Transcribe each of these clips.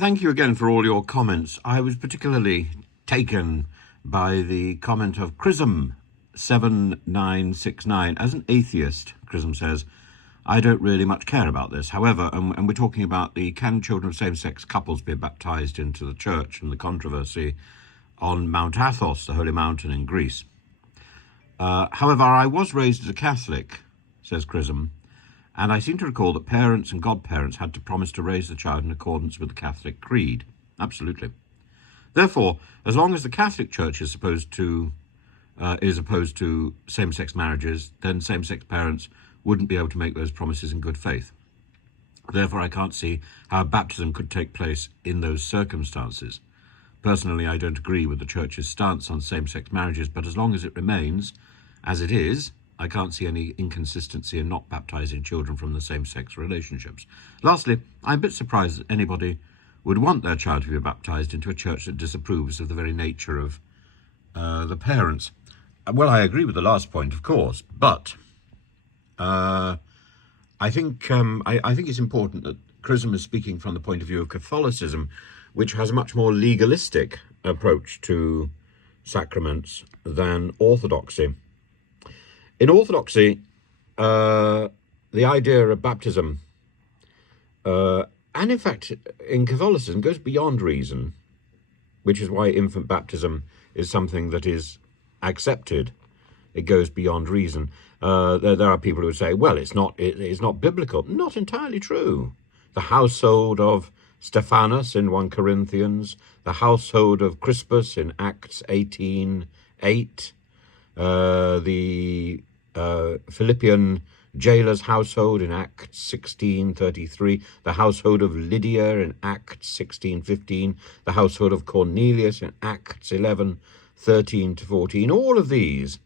Thank you again for all your comments. I was particularly taken by the comment of Chrism7969. As an atheist, Chrism says, I don't really much care about this. However, and we're talking about can children of same-sex couples be baptized into the church and the controversy on Mount Athos, the holy mountain in Greece. However, I was raised as a Catholic, says Chrism, and I seem to recall that parents and godparents had to promise to raise the child in accordance with the Catholic creed. Absolutely. Therefore, as long as the Catholic Church is opposed to same-sex marriages, then same-sex parents wouldn't be able to make those promises in good faith. Therefore, I can't see how baptism could take place in those circumstances. Personally, I don't agree with the Church's stance on same-sex marriages, but as long as it remains as it is, I can't see any inconsistency in not baptizing children from the same-sex relationships. Lastly, I'm a bit surprised that anybody would want their child to be baptized into a church that disapproves of the very nature of the parents. Well, I agree with the last point, of course, but I think it's important that Chrism is speaking from the point of view of Catholicism, which has a much more legalistic approach to sacraments than Orthodoxy. In Orthodoxy, the idea of baptism, and in fact in Catholicism, goes beyond reason, which is why infant baptism is something that is accepted. It goes beyond reason. There are people who say, well, it's not biblical. Not entirely true. The household of Stephanus in 1 Corinthians, the household of Crispus in Acts 18:8, the Philippian jailer's household in Acts 16:33, the household of Lydia in Acts 16:15, the household of Cornelius in Acts 11:13-14. All of these,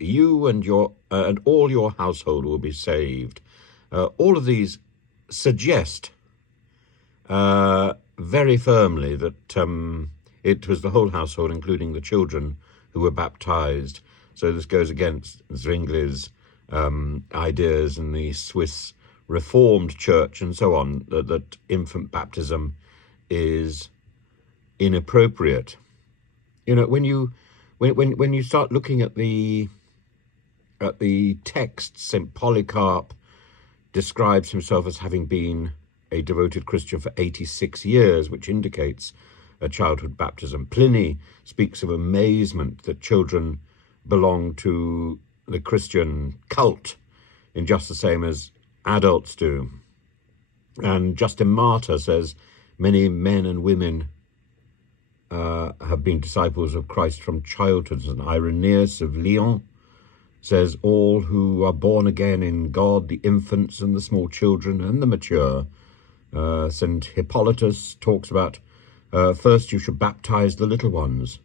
you and all your household will be saved. All of these suggest very firmly that it was the whole household, including the children, who were baptized. So this goes against Zwingli's ideas in the Swiss Reformed Church and so on, that infant baptism is inappropriate. You know, when you start looking at the text, St. Polycarp describes himself as having been a devoted Christian for 86 years, which indicates a childhood baptism. Pliny speaks of amazement that children belong to the Christian cult in just the same as adults do. And Justin Martyr says many men and women have been disciples of Christ from childhood. And Irenaeus of Lyon says all who are born again in God, the infants and the small children and the mature. St. Hippolytus talks about first you should baptize the little ones.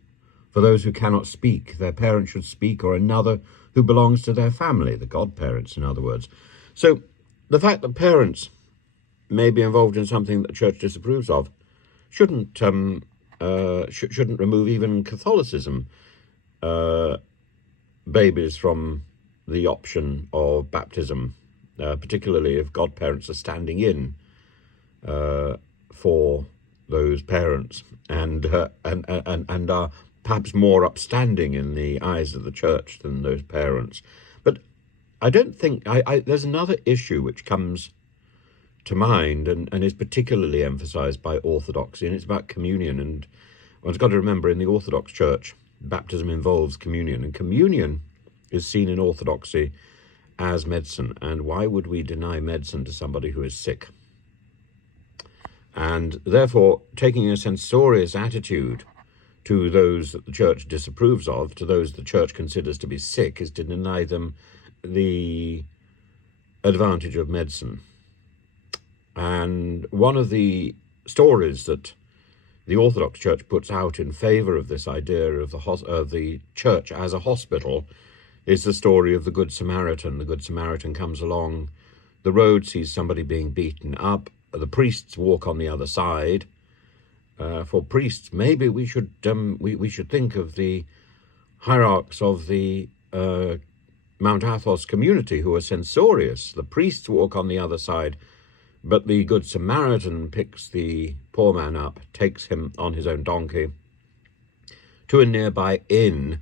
For those who cannot speak, their parents should speak, or another who belongs to their family, the godparents, in other words. So the fact that parents may be involved in something that the Church disapproves of shouldn't remove even Catholicism babies from the option of baptism, particularly if godparents are standing in for those parents and are perhaps more upstanding in the eyes of the Church than those parents. But I don't think there's another issue which comes to mind and is particularly emphasized by Orthodoxy, and it's about communion. And one's got to remember, in the Orthodox Church, baptism involves communion, and communion is seen in Orthodoxy as medicine. And why would we deny medicine to somebody who is sick? And therefore, taking a censorious attitude to those that the Church disapproves of, to those the Church considers to be sick, is to deny them the advantage of medicine. And one of the stories that the Orthodox Church puts out in favor of this idea of the Church as a hospital is the story of the Good Samaritan. The Good Samaritan comes along the road, sees somebody being beaten up. The priests walk on the other side. For priests, maybe we should think of the hierarchs of the Mount Athos community who are censorious. The priests walk on the other side. But the Good Samaritan picks the poor man up, takes him on his own donkey to a nearby inn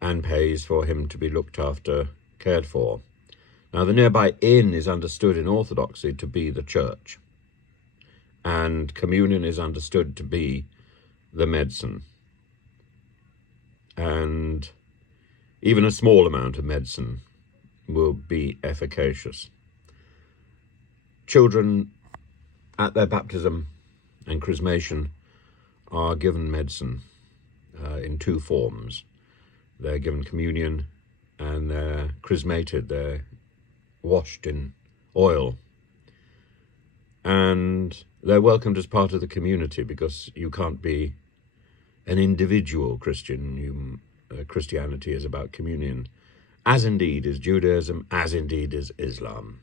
and pays for him to be looked after, cared for. Now, the nearby inn is understood in Orthodoxy to be the church, and communion is understood to be the medicine. And even a small amount of medicine will be efficacious. Children at their baptism and chrismation are given medicine in two forms. They're given communion and they're chrismated, they're washed in oil. And they're welcomed as part of the community, because you can't be an individual Christian. Christianity is about communion, as indeed is Judaism, as indeed is Islam.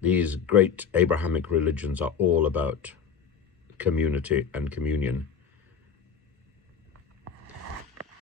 These great Abrahamic religions are all about community and communion.